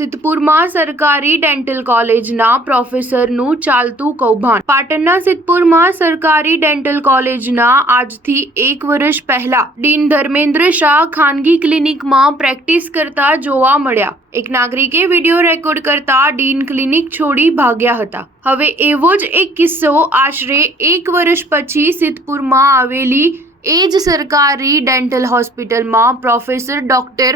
સિદ્ધપુરમાં સરકારી ડેન્ટલ કોલેજના પ્રોફેસરનું ચાલતું કૌભાંડ। પાટણના સિદ્ધપુરમાં સરકારી ડેન્ટલ કોલેજના આજથી 1 વર્ષ પહેલા ડીન ધર્મેન્દ્ર શાહ ખાનગી ક્લિનિકમાં પ્રેક્ટિસ કરતા જોવા મળ્યા। એક નાગરિકે વિડીયો રેકોર્ડ કરતા ડીન ક્લિનિક છોડી ભાગ્યા હતા। હવે એવો જ એક કિસ્સો આશરે 1 વર્ષ પછી સિદ્ધપુરમાં આવેલી એ જ સરકારી ડેન્ટલ હોસ્પિટલમાં પ્રોફેસર ડોક્ટર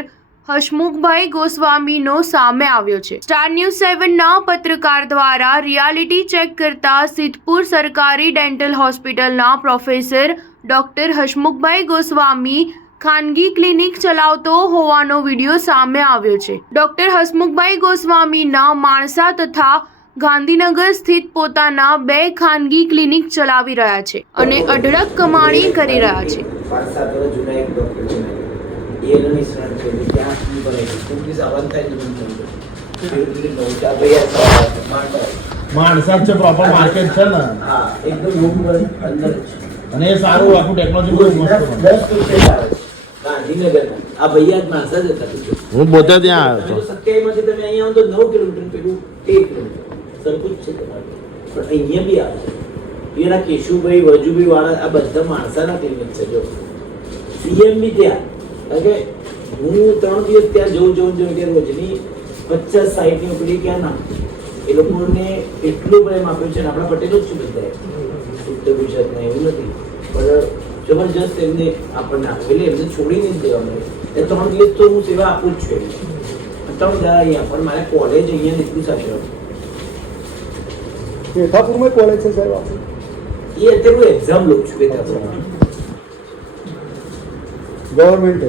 હસમુખભાઈ ગોસ્વામીનો સામે આવ્યો છે। સ્ટાર ન્યૂઝ 7ના પત્રકાર દ્વારા રિયાલિટી ચેક કરતા સિદ્ધપુર સરકારી ડેન્ટલ હોસ્પિટલના પ્રોફેસર ડોક્ટર હસમુખભાઈ ગોસ્વામી ખાનગી ક્લિનિક ચલાવતો હોવાનો વિડીયો સામે આવ્યો છે। ડોક્ટર હસમુખભાઈ ગોસ્વામીના માણસા તથા ગાંધીનગર સ્થિત પોતાના 2 ખાનગી ક્લિનિક ચલાવી રહ્યા છે અને અઢળક કમાણી કરી રહ્યા છે। માણસાચ પ્રોપર માર્કેટ છે ને, હા એકદમ યોગ અંદર અને એ સારું આખું ટેકનોલોજી બહુ મસ્ત છે। ગાંધીનગર આ ભૈયા જ માણસા જ હતા। હું પોતે ત્યાં આવ્યો હતો। 27 માંથી તમે અહીંયા આવો તો 9 કિલોમીટર પેલું 1 કિલોમીટર સરખું જ છે તમારું, પણ અહીંયા બી આવે એના કેશુભાઈ વજુભાઈ વાળા આ બધા માણસાના ક્લિનિક છે। જો સીએમ બી ત્યાં, કારણ કે હું 3 દિવસ ત્યાં જવું કે રોજની 50-60 ની ઉપરી ક્યાં ના એ લોકોને એટલું પ્રેમ આપ્યું છે ને આપણા પટેલો જ છું બધા ઉત્તર ગુજરાતના, એવું નથી પણ જબરજસ્ત એમને આપણને એટલે એમને છોડીને જ દેવાનું। એ 3 દિવસ તો હું સેવા આપું જ છું, 3 દાડા અહીંયા પણ મારે કોલેજ અહીંયા એટલું સાચું બેઠાપુરમાં કોલેજ છે સાહેબ આપણે એ અત્યારે હું એક્ઝામ લઉં છું બેઠાપુરમાં ગવર્મેન્ટ।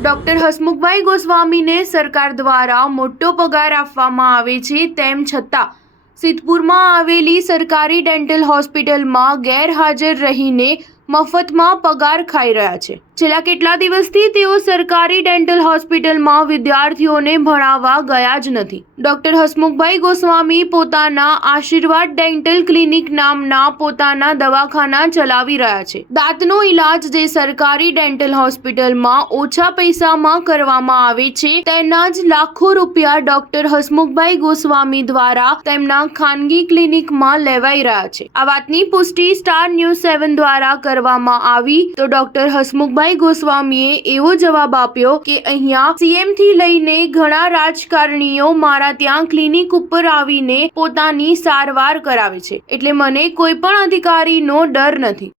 ડોક્ટર હસમુખભાઈ ગોસ્વામીને સરકાર દ્વારા મોટો પગાર આપવામાં આવે છે, તેમ છતાં સિદ્ધપુરમાં આવેલી સરકારી ડેન્ટલ હોસ્પિટલમાં ગેરહાજર રહીને મફતમાં પગાર ખાઈ રહ્યા છે। છેલ્લા કેટલા દિવસથી તેઓ સરકારી ડેન્ટલ હોસ્પિટલમાં વિદ્યાર્થીઓને ભણાવવા ગયા જ નથી। ડોક્ટર હસમુખભાઈ ગોસ્વામી પોતાના આશીર્વાદ ડેન્ટલ ક્લિનિક નામના પોતાના દવાખાના ચલાવી રહ્યા છે। દાંતનો ઈલાજ જે સરકારી ડેન્ટલ હોસ્પિટલમાં ઓછા પૈસામાં કરવામાં આવે છે, તેના જ લાખો રૂપિયા ડોક્ટર હસમુખભાઈ ગોસ્વામી દ્વારા તેમના ખાનગી ક્લિનિકમાં લેવાઈ રહ્યા છે। આ વાતની પુષ્ટિ સ્ટાર ન્યૂઝ 7 દ્વારા કરવામાં આવી તો ડોક્ટર હસમુખભાઈ ગોસ્વામીએ એવો જવાબ આપ્યો કે અહીંયા સીએમ થી લઈને ઘણા રાજકારણીઓ મારા ત્યાં ક્લિનિક ઉપર આવીને પોતાની સારવાર કરાવે છે, એટલે મને કોઈ પણ અધિકારીનો ડર નથી।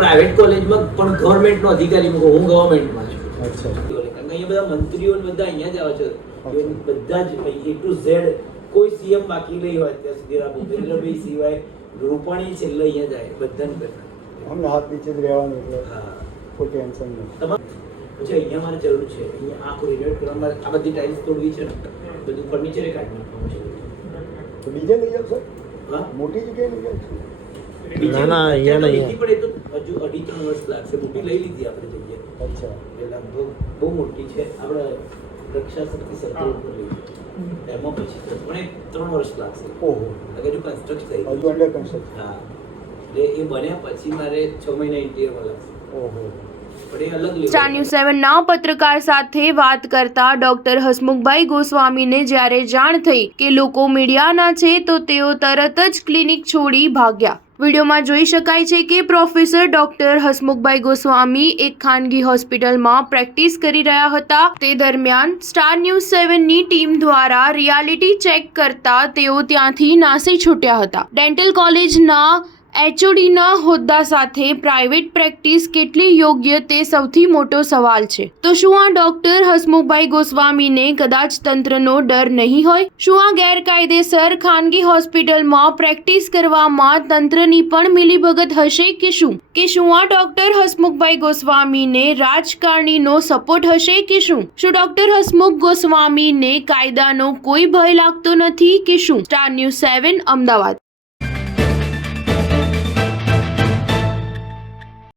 પ્રાઇવેટ કોલેજમાં પણ ગવર્મેન્ટનો અધિકારી હું ગવર્મેન્ટમાં છું। અચ્છા, અહીંયા બધા મંત્રીઓ બધા અહીંયા જ આવે છે, બધા જ A to Z કોઈ સીએમ બાકી નહીં હોય ત્યાં સુધી આ ભૂપેન્દ્રભાઈ સિવાય રૂપાણી છેલ્લે અહીંયા જાય બધાને બેઠા અમને હાથ નીચે જ રહેવાનું, એટલે કોઈ ટેન્શન નહીં। પછી અહીંયા મારે જરૂર છે, અહીંયા આખું રિનોવેટ કરવા આ બધી ટાઇલ્સ તોડવી છે ને, બધું ફર્નિચર કાઢી નાખવાનું છે। તો બીજે લઈ જાવ સર, મોટી જગ્યાએ લઈ જાવ? ના અહીંયા નહીં, પણ એ તો હજુ 2.5-3 વર્ષ લાગશે। મોટી લઈ લીધી આપણે જગ્યાએ। અચ્છા, એટલે લગભગ બહુ મોટી છે, આપણે રક્ષા શક્તિ સર્કલ ઉપર લઈ એમાં પછી પણ 3 વર્ષ લાગશે। ઓહો, હજુ કન્સ્ટ્રક્ટ થઈ હજુ અંડર કન્સ્ટ્રક્શન? હા, એટલે એ બન્યા પછી મારે 6 મહિના ઇન્ટિરિયરમાં લાગશે। ઓહો, પણ એ અલગ સ્ટાર ન્યૂઝ 7ના પત્રકાર સાથે વાત કરતા ડોક્ટર હસમુખભાઈ ગોસ્વામીને જ્યારે જાણ થઈ કે લોકો મીડિયાના છે તો તેઓ તરત જ ક્લિનિક છોડી ભાગ્યા। વિડીયોમાં જોઈ શકાય છે કે પ્રોફેસર ડોક્ટર હસમુખભાઈ ગોસ્વામી એક ખાનગી હોસ્પિટલમાં પ્રેક્ટિસ કરી રહ્યા હતા। તે દરમિયાન સ્ટાર ન્યૂઝ 7ની ટીમ દ્વારા રિયાલિટી ચેક કરતા તેઓ ત્યાંથી નાસી છૂટ્યા હતા। ડેન્ટલ કોલેજના HODના હોદ્દા સાથે પ્રાઇવેટ પ્રેક્ટિસ કેટલી યોગ્ય તે સૌથી મોટો સવાલ છે। તો શું આ ડોક્ટર હસમુખભાઈ ગોસ્વામીને કદાચ તંત્રનો ડર નહીં હોય? શું આ ગેરકાયદેસર ખાનગી હોસ્પિટલમાં પ્રેક્ટિસ કરવામાં તંત્રની પણ મિલીભગત હશે કે શું આ ડોક્ટર હસમુખભાઈ ગોસ્વામીને રાજકારણીનો સપોર્ટ હશે કે શું ડોક્ટર હસમુખ ગોસ્વામીને કાયદાનો કોઈ ભય લાગતો નથી કે શું? Star news 7 Ahmedabad.